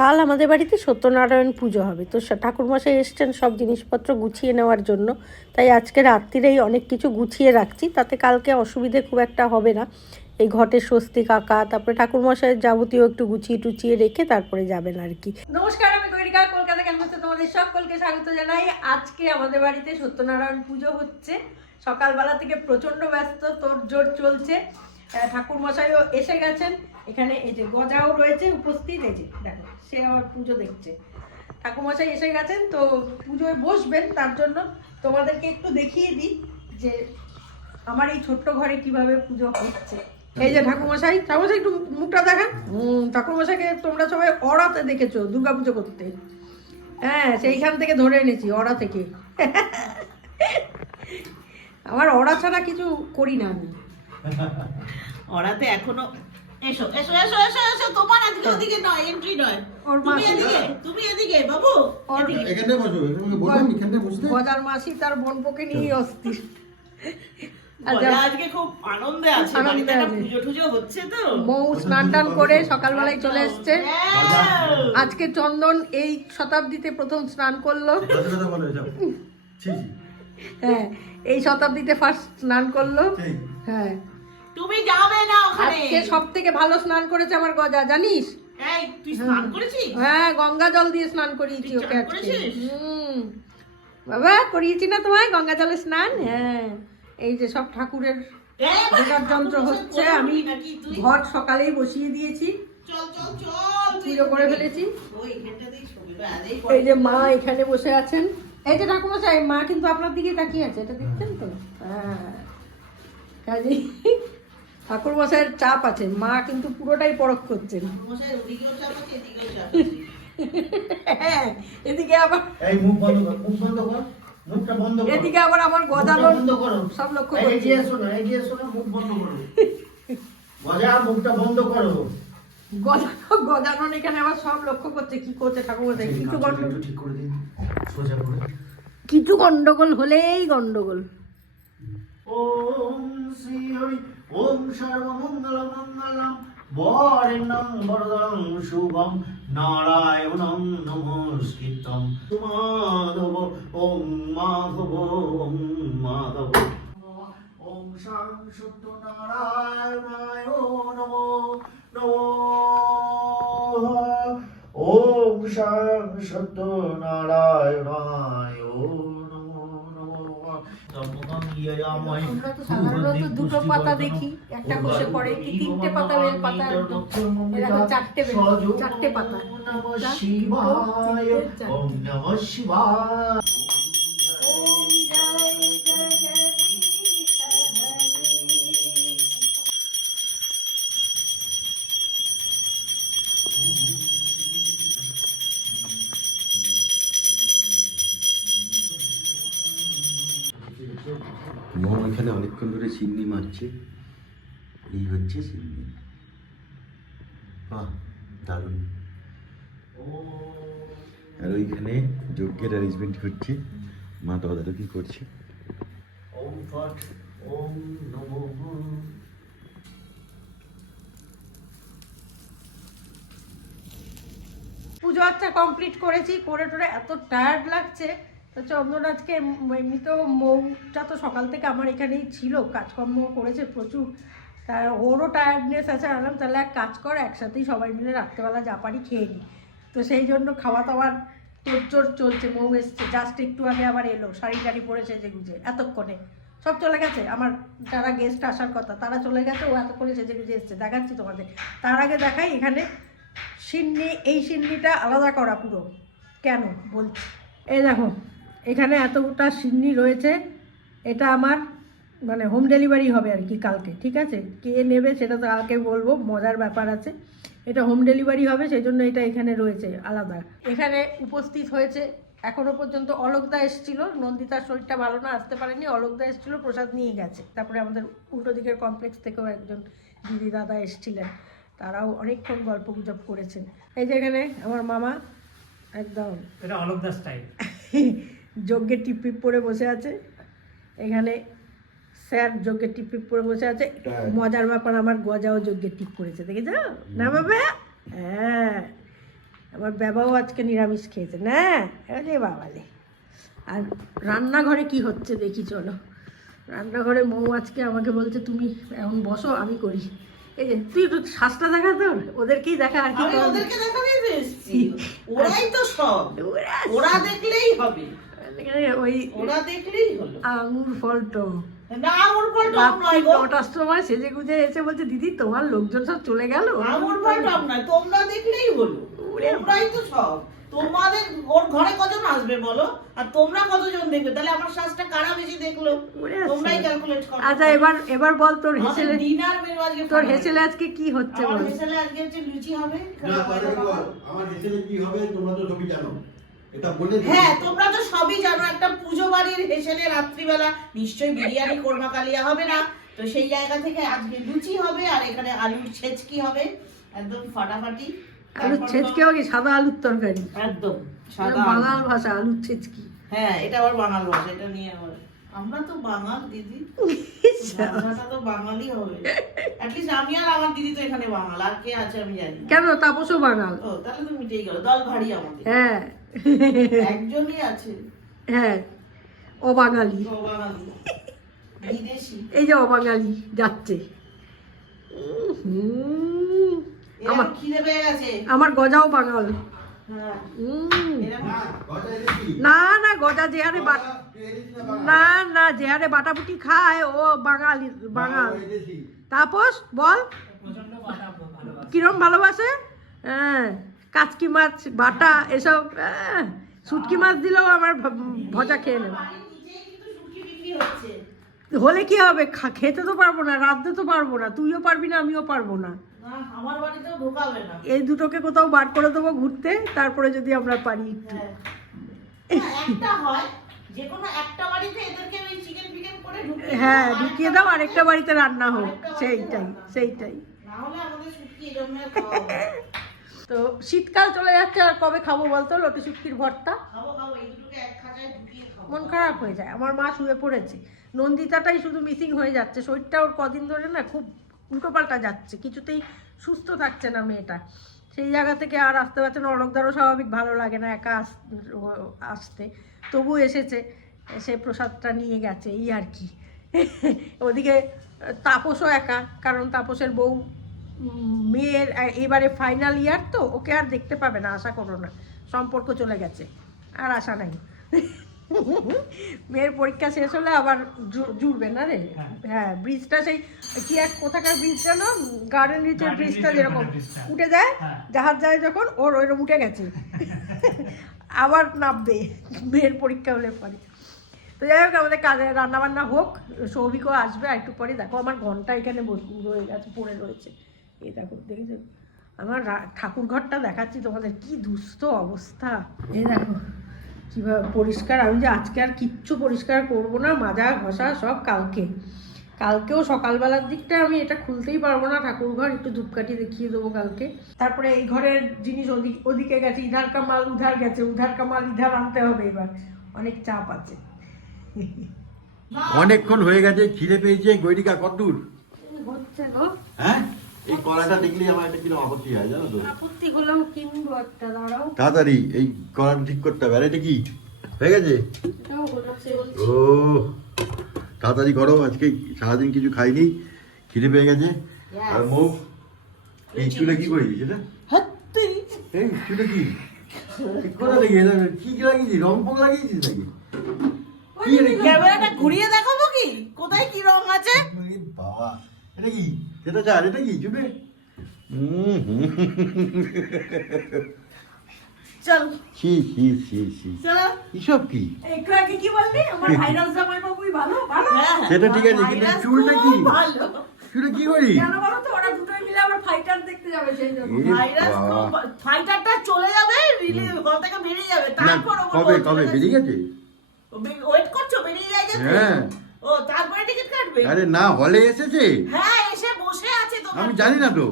কাল আমাদের বাড়িতে সত্যনারায়ণ পুজো হবে, তো ঠাকুরমশাই এসছেন সব জিনিসপত্র গুছিয়ে নেওয়ার জন্য। তাই আজকে রাত্রিরেই অনেক কিছু গুছিয়ে রাখছি, তাতে কালকে অসুবিধে খুব একটা হবে না। এই ঘটে স্বস্তি কাকা, তারপরে ঠাকুরমশাইয়ের যাবতীয় একটু গুছিয়ে টুচিয়ে রেখে তারপরে যাবেন আর কি। নমস্কার, আমি গৈরিকা, কলকাতা ক্যাম্পাসে তোমাদের সকলকে স্বাগত জানাই। আজকে আমাদের বাড়িতে সত্যনারায়ণ পুজো হচ্ছে। সকালবেলা থেকে প্রচণ্ড ব্যস্ত, তোড়জোড় চলছে। ঠাকুরমশাইও এসে গেছেন, এখানে এই যে গজাও রয়েছে উপস্থিত, এই যে দেখো সে আবার পুজো দেখছে। ঠাকুরমশাই এসে গেছেন, তো পুজোয় বসবেন, তার জন্য তোমাদেরকে একটু দেখিয়ে দিই যে আমার এই ছোট্ট ঘরে কিভাবে পুজো হচ্ছে। এই যে ঠাকুরমশাই একটু মুখটা দেখান। ঠাকুরমশাইকে তোমরা সবাই অড়াতে দেখেছো দুর্গাপুজো করতে। হ্যাঁ, সেইখান থেকে ধরে এনেছি, অড়া থেকে। আমার অড়া ছাড়া কিছু করি না আমি। ওরাতে এখনো এসো এসো এসো এসো এসো, তোমার আজকে ওদিকে নয়, এন্ট্রি নয়। তুমি এদিকে বাবু, এখানে বসো, এখানে বসতে। গজার মাসি তার বোনপোকে নিয়ে অস্থির। আজকে খুব আনন্দে আছে, বাড়িতে একটা পুজো টুজো হচ্ছে তো। মৌ স্নান টান করে সকালবেলায় চলে এসছে। আজকে চন্দন এই শতাব্দীতে প্রথম স্নান করলো। হ্যাঁ, এই শতাব্দীতে ফার্স্ট স্নান করলো। হ্যাঁ, তুমি যাবে না ওখানে। আজকে সবথেকে ভালো স্নান করেছে আমার গজা, জানিস? এই তুই স্নান করেছিস? হ্যাঁ, গঙ্গা জল দিয়ে স্নান করিয়েছি ওকে আজকে। বাবা, করিয়েছি না তোমায় গঙ্গা জলে স্নান? হ্যাঁ, এই যে সব ঠাকুরের যন্ত্র হচ্ছে, আমি ঘট সকালেই বসিয়ে দিয়েছি, পুজো করে ফেলেছি। এই যে মা এখানে বসে আছেন, এই যে ঠাকুরমশাই, মা কিন্তু আপনার দিকে তাকিয়ে আছে, এটা দেখছেন তো? হ্যাঁ, কাজেই ঠাকুরমশাইয়ের চাপ আছে, মা কিন্তু পুরোটাই পরখ করছেন। হ্যাঁ, এদিকে আবার এই মুখ বন্ধ কর, মুখ বন্ধ কর, মুখটা বন্ধ কর। এদিকে আবার আমার গজালো বন্ধ করো, সব লক্ষ্য এই করছি। যে শোনো, এই যে শোনো, মুখ বন্ধ করো। গজা, মুখটা বন্ধ করো। গজানন এখানে আবার সব লক্ষ্য করছে কি করছে ঠাকুরমশাই। ঠিক করে দিন, সোজা করে। কিছু গন্ডগোল হলেই গন্ডগোল। ওম শ্রী হরি ওম সর্বমঙ্গল মঙ্গলম বরেণ্যং বরদং শুভম নারায়ণং নমস্কৃত্যং মাধব ওম মাধব ওম মাধব ওম শাং সত্যনারায়ণায় নমো নমো ওম শাং সত্যনারায়ণায় নমো নমো। আমরা তো সাধারণত দুটো পাতা দেখি, একটা বসে পড়ে কি তিনটে পাতা, বেল পাতা, এরকম চারটে পাতা। ওম নমঃ শিবায়। মৌ এখানে অনেকক্ষণ ধরে চিমনি মারছে, এই হচ্ছে চিমনি। বাহ, দারুণ। আর ওইখানে যজ্ঞের অ্যারেঞ্জমেন্ট করছে, মা তদারকি করছে। ওম ফট ওম নমঃ। পুজো আচ্ছা কমপ্লিট করেছি, করে টোরে এত টায়ার্ড লাগছে। তো চন্দন আজকে এমনি তো মৌটা তো সকাল থেকে আমার এখানেই ছিল, কাজকর্ম করেছে প্রচুর, তার ওরও টায়ার্ডনেস আছে। আনলাম তাহলে এক কাজ কর, একসাথেই সবাই মিলে রাত্রেবেলা যা পারি খেয়ে নিই। তো সেই জন্য খাওয়া দাওয়ার তোড়জোড় চলছে। মৌ এসছে জাস্ট একটু আগে, আবার এলো, শাড়ি টাড়ি পরেছে যে গুজে, এতক্ষণে সব চলে গেছে। আমার যারা গেস্ট আসার কথা তারা চলে গেছে, ও এতক্ষণে সেজে গুজে এসছে, দেখাচ্ছি তোমাদের। তার আগে দেখাই এখানে সিন্নি, এই সিন্নিটা আলাদা করা পুরো। কেন বলছি, এই দেখো এখানে এতটা সিন্নি রয়েছে। এটা আমার মানে হোম ডেলিভারি হবে আর কি কালকে, ঠিক আছে? কে নেবে সেটা তো কালকে বলবো, মজার ব্যাপার আছে। এটা হোম ডেলিভারি হবে, সেই জন্য এটা এখানে রয়েছে আলাদা। এখানে উপস্থিত হয়েছে এখনও পর্যন্ত অলোকদা এসেছিলো, নন্দিতার শরীরটা ভালো না, আসতে পারেনি। অলোকদা এসেছিলো, প্রসাদ নিয়ে গেছে। তারপরে আমাদের উল্টো দিকের কমপ্লেক্স থেকেও একজন দিদি দাদা এসেছিলেন, তারাও অনেকক্ষণ গল্প গুজব করেছেন। এই যে এখানে আমার মামা একদম এটা অলোকদা স্টাইল যজ্ঞের টিপ পরে বসে আছে। এখানে স্যার যজ্ঞের টিপ পরে বসে আছে। মজার ব্যাপার, আমার গজাও যজ্ঞের টিপ পরেছে, দেখেছ না বাবা? হ্যাঁ, আমার বাবাও আজকে নিরামিষ খেয়েছে না, আরে বাবালে। আর রান্নাঘরে কি হচ্ছে দেখি চলো। রান্নাঘরে মৌ আজকে আমাকে বলছে তুমি এখন বসো আমি করি। এই যে তুই একটু শ্বাসটা দেখা তোর, ওদেরকেই দেখা আর কি। আমি ওদেরকে দেখাবি এসেছি, ওরাই তো সব, ওরা দেখলেই হবে, ওই ওরা দেখলেই হলো। আঙুর ফলটো না আঙুর ফল টক নয় গো, 9টার সময় সেজে গুজে এসে বলছে দিদি তোমার লোকজন সব চলে গেল। আঙুর ফল টক নয়, তোমরা দেখলেই হলো, ওরাই তো সব। তোমাদের ওর ঘরে কজন আসবে বলো, আর তোমরা কতজন দেখবে, তাহলে আমার শ্বাসটা কারা বেশি দেখলো, তোমরাই ক্যালকুলেট করো। আচ্ছা এবার বল তোর হেসেলে ডিনার মেনু আজকে, তোর হেসেলে আজকে কি হচ্ছে আমার বল। হেসেলে আজকে হচ্ছে লুচি হবে। আমার হেসেলে কি হবে তোমরা তো সবই জানো, এটা বলে দিই। হ্যাঁ তোমরা তো সবই জানো, একটা পুজো বাড়ির হেসেলে রাত্রিবেলা নিশ্চয়ই বিরিয়ানি কোরমা কালিয়া হবে না, তো সেই জায়গা থেকে আজকে লুচি হবে আর এখানে আলুর ছেচকি হবে, একদম ফাটাফাটি। আলুর ছেচকিও কি সাদা আলুর তরকারি? একদম সাদা বাঙাল ভাষা আলুর ছেচকি। হ্যাঁ এটা আবার বাঙাল ভাষা, এটা নিয়ে আবার আমরা তো বাঙাল দিদি, ভাষাটা তো বাঙালি হবে। অ্যাটলিস্ট আমি আর আমার দিদি তো এখানে বাঙাল, আর কে আছে আমি জানি না। কেন তাপসও বাঙাল? ও তাহলে তো মিটেই গেল, দল ভারী আমাদের। হ্যাঁ একজনই আছে হ্যাঁ অবাঙালি, ও বাঙালি বিদেশি। এই যে অবাঙালি যাচ্ছে। আমার খিদে পেয়ে গেছে। আমার গজাও বাঙাল। হ্যাঁ উম, গজা এনেছি। না না গজা যে হারে না না যে হারে বাটাবুটি খায় ও বাঙালি বাঙাল। এনেছি। তাপস বল কিরম ভালোবাসে? হ্যাঁ কাচকি মাছ বাটা এসব, শুটকি মাছ দিলেও আমার ভজা খেয়ে নেবে। নিচেই কিন্তু শুটকি বিক্রি হচ্ছে। হলে কি হবে, খেতে তো পারবো না, রাঁধতে তো পারবো না, তুইও পারবি না আমিও পারবো না। না আমার বাড়িতেও ঢোকাবে না। এই দুটোকে কোথাও বার করে দেবো ঘুরতে, তারপরে যদি আমরা পারি একটু। হ্যাঁ একটা হয় যে কোনো একটা বাড়িতে এদেরকে ওই চিকেন ফিকেন করে ঢুকিয়ে হ্যাঁ দাও, ঢুকিয়ে দাও, আরেকটা বাড়িতে রান্না হোক, আরেকটা বাড়িতে সেইটাই রান্না। সেইটাই। না হলে আমাদের শুটকি এরকম খাওয়া হবে। তো শীতকাল চলে যাচ্ছে, আর কবে খাবো বলতো লটি শুটকির ভর্তা? খাবো খাবো, এই দুটোকে এক খাঁচায় ঢুকিয়ে খাবো। মন খারাপ হয়ে যায়। আমার মা শুয়ে পড়েছে, নন্দিতাটাই শুধু মিসিং হয়ে যাচ্ছে, শরীরটা ওর কদিন ধরে না খুব উল্টোপাল্টা যাচ্ছে, কিছুতেই সুস্থ থাকছে না মেয়েটা। সেই জায়গা থেকে আর আসতে পারছে না। অরকদারও স্বাভাবিক ভালো লাগে না একা আসতে, তবু এসেছে, এসে প্রসাদটা নিয়ে গেছে, এই আর কি। ওদিকে তাপসও একা, কারণ তাপসের বউ মেয়ের এবারে ফাইনাল ইয়ার, তো ওকে আর দেখতে পাবে না, আশা করো না, সম্পর্ক চলে গেছে, আর আশা নাই। মেয়ের পরীক্ষা শেষ হলে আবার জুড়বে না রে। হ্যাঁ ব্রিজটা সেই কি এক কোথাকার ব্রিজ যেন, গার্ডেন রিচের ব্রিজটা যেরকম উঠে যায়, জাহাজ যায় যখন, ওর ওইরকম উঠে গেছে। আবার নামবে মেয়ের পরীক্ষা হলে পরে। তো যাই হোক আমাদের কাজে রান্নাবান্না হোক, সৌভিকও আসবে আর একটু পরে। দেখো আমার ঘন্টা এখানে রয়ে গেছে, পড়ে রয়েছে, এই দেখো দেখেছো। আমার ঠাকুর ঘরটা দেখাচ্ছি তোমাদের, কি দুস্থ অবস্থা। এই দেখো কীভাবে পরিষ্কার, আমি যে আজকে আর কিচ্ছু পরিষ্কার করব না, মাজা ঘষা সব কালকেও সকালবেলার দিকটা আমি এটা খুলতেই পারবো না, ঠাকুর ঘর একটু ধূপকাঠি দেখিয়ে দেবো কালকে। তারপরে এই ঘরের জিনিস ওদিকে গেছে, ইধার কামাল উধার গেছে, উধার কামাল ইধার আনতে হবে, এবার অনেক চাপ আছে। অনেকক্ষণ হয়ে গেছে, খিদে পেয়েছে। গৈরিকা কতদূর? হচ্ছে গো, হ্যাঁ এই কলাটা দেখলেই আমার একটা কিরকম আপত্তি হয় জানো তো। আপত্তি হলেও কিনবো একটা, দাঁড়াও। তাড়াতাড়ি এই কলাটা ঠিক করতে হবে। আর এটা কি হয়ে গেছে? এটাও হচ্ছে। ও তাড়াতাড়ি করো, আজকে সারাদিন কিছু খাইনি, খিদে পেয়ে গেছে। আর মুখ এই চুলে কি করেছিস এটা? এই চুলে কি কোথা থেকে কি লাগিয়েছিস? রং ফং লাগিয়েছিস নাকি? কি এটা কি? ক্যামেরাটা ঘুরিয়ে দেখাবো কি কোথায় কি রং আছে? আরে বাবা এটা কি? এটা যা এটা কি চুলে? চল ছি ছি ছি ছি, চলো। এসব কি? একটু আগে কি বললি? আমার ভাইরাস জামাই বাবুই ভালো ভালো। হ্যাঁ, সেটা ঠিক আছে, কিন্তু ভাইরাস চুলটা খুব কি? ভালো। চুলে কি করি? কেন বলো তো, ওরা দুটোই মিলে আবার ফাইটার দেখতে যাবে সেই জন্য। এ ভাইরাস বাবা। খুব, ফাইটারটা চলে যাবে, রিলিজ ঘর থেকে বেরিয়ে যাবে, না, তারপর ও কবে কবে বেরিয়ে গেছে? ওয়েট করছো বেরিয়ে যায় যাবে? হ্যাঁ। ও তারপরে টিকিট কাটবে? আরে না, হলে এসেছে, হ্যাঁ এসে বসে আছে তো। আমি জানি না তো।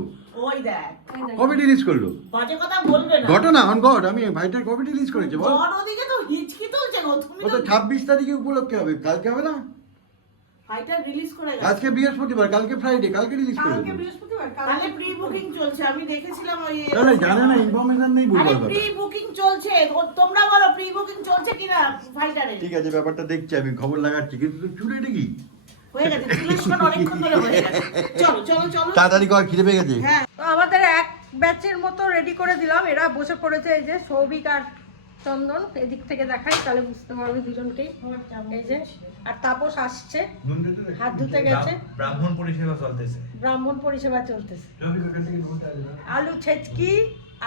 ওই দেখ, কবে রিলিজ করলো? বাজে কথা বলবে না। ঘটনা অন গড, আমি ভাইটার কবে রিলিজ করেছে বল? বড় ওদিকে তো হিচকি তুলছে গো, তুমি ও তো তো 26 তারিখে উপলক্ষে হবে, কালকে হবে না? ফাইটার রিলিজ করে গেছে। আজকে বৃহস্পতিবার, কালকে ফ্রাইডে, কালকে রিলিজ করে কালকে দেবে। বৃহস্পতিবার, তাহলে কালকে প্রি বুকিং চলছে, আমি দেখেছিলাম ওই না না, জানে না, ইনফরমেশন নেই, আরে বুঝবার প্রি কথা। বুকিং চলছে, তোমরা বলো প্রি বুকিং চলছে কিনা ফাইটারে। ঠিক আছে, ব্যাপারটা দেখছি, আমি খবর লাগাচ্ছি, কিন্তু চুলে এটা কি? হয়ে গেছে, চুলের শট অনেকক্ষণ ধরে হয়ে গেছে। চলো চলো চলো। তাড়াতাড়ি কর, খিদে পেয়ে গেছে। হ্যাঁ তো আমাদের এক ব্যাচের মতো রেডি করে দিলাম। এরা বসে পড়েছে, এই যে সৌভিক আর চন্দন, এদিক থেকে দেখাই তাহলে বুঝতে পারবে দুজনকেই। এই যে, আর তাপস আসছে, হাত ধুতে গেছে। ব্রাহ্মণ পরিষেবা চলতেছে। ব্রাহ্মণ পরিষেবা চলতেছে। আলু ছেচকি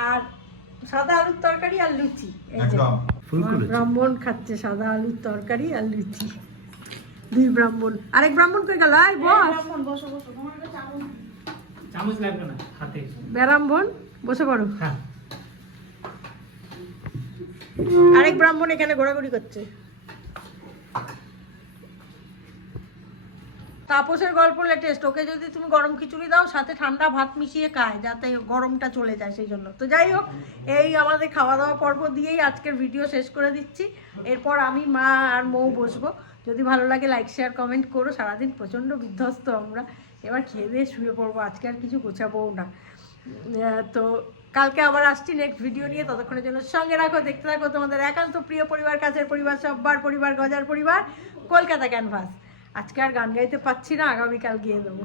আর সাদা আলুর তরকারি আর লুচি। এই যে একদম ফুল খুলেছে। ব্রাহ্মণ খাচ্ছে সাদা আলুর তরকারি আর লুচি। দুই ব্রাহ্মণ, আরেক ব্রাহ্মণ কই গেল? আয় বস। ব্রাহ্মণ, বসো বসো, তোমার একটা চামচ। চামচ লাগবে না, হাতে। ব্রাহ্মণ বসে পড়ো। হ্যাঁ। আরেক ব্রাহ্মণ এখানে ঘোরাঘুরি করছে। তাপসের গল্প লেটেস্ট, ওকে যদি তুমি গরম খিচুড়ি দাও সাথে ঠান্ডা ভাত মিশিয়ে খায় যাতে গরমটা চলে যায়, সেই জন্য। তো যাই হোক, এই আমাদের খাওয়া দাওয়া পর্ব দিয়েই আজকের ভিডিও শেষ করে দিচ্ছি। এরপর আমি, মা আর মৌ বসবো। যদি ভালো লাগে লাইক শেয়ার কমেন্ট করো। সারাদিন প্রচণ্ড বিধ্বস্ত আমরা, এবার খেয়ে দিয়ে শুয়ে পড়বো, আজকে আর কিছু গোছাবোও না। তো কালকে আবার আসছি নেক্সট ভিডিও নিয়ে, ততক্ষণের জন্য সঙ্গে রাখো, দেখতে থাকো তোমাদের একান্ত প্রিয় পরিবার, কাছের পরিবার, সব্বার পরিবার, গজার পরিবার, কলকাতা ক্যানভাস। আজকে আর গান গাইতে পাচ্ছি না, আগামীকাল গিয়ে দেবো।